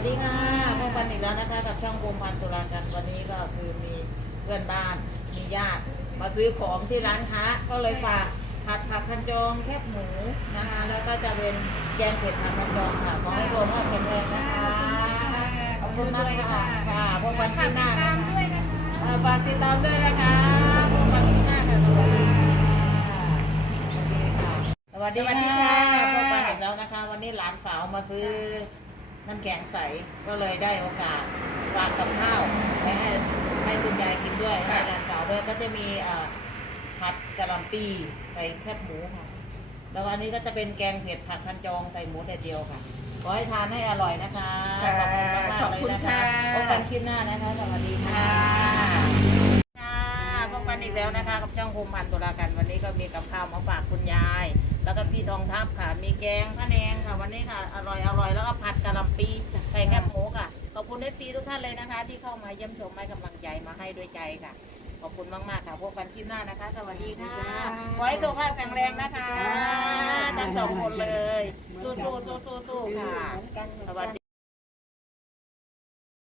วัสดีค่ะพบกันอีกแล้วนะคะ กับช่องภูมิพันธ์ตุลากันวันนี้ก็คือมีเพื่อนบ้านมีญาติมาซื้อของที่ร้านค้าก็เลยฝากผัดผักคันจองแคบหมูนะคะ แล้วก็จะเป็นแกงเผ็ดผักคันจองค่ะขอให้รวมว่าแข็งแรงนะคะขอบคุณมากค่ะค่ะพบกันที่หน้านะคะเอ่อฝากติดตามด้วยนะคะพบกันที่หน้าค่ะสวัสดีค่ะสวัสดีค่ะพบกันอีกแล้วนะคะ วันนี้หลานสาวมาซื้อ น้ำแข็งใสก็เลยได้โอกาสฝากกับข้าวไปให้ให้คุณยายกินด้วยให้หลานสาวด้วยก็จะมีเอ่อผัดกะหล่ำปีใส่แคบหมูค่ะ แล้วก็อันนี้ก็จะเป็นแกงเผ็ดผักคันจองใส่หมูแดดเดียวค่ะขอให้ทานให้อร่อยนะคะค่ะขอบคุณมากๆเลยนะขอบคุณค่ะคะพบกันคลิปหน้านะคะ สวัสดีค่ะค่ะพบกันอีกแล้วนะคะ กับช่องภูมิพันธ์ตุลากันวันนี้ก็มีกับข้าวมาฝากคุณยาย แล้วก็พี่ทองทัพค่ะ มีแกงพะแนงค่ะ วันนี้ค่ะ อร่อยอร่อยแล้วก็ผัดกะหล่ำปีใส่แคบหมูค่ะ ขอบคุณเอฟซีทุกท่านเลยนะคะ ที่เข้ามาเยี่ยมชมให้กำลังใจมาให้ด้วยใจค่ะ ขอบคุณมากๆค่ะพบกันคลิปหน้านะคะ สวัสดีค่ะขอให้สุขภาพแข็งแรงนะคะทั้งสองคนเลยสู้ๆสู้ๆสู้ๆค่ะสวัสดี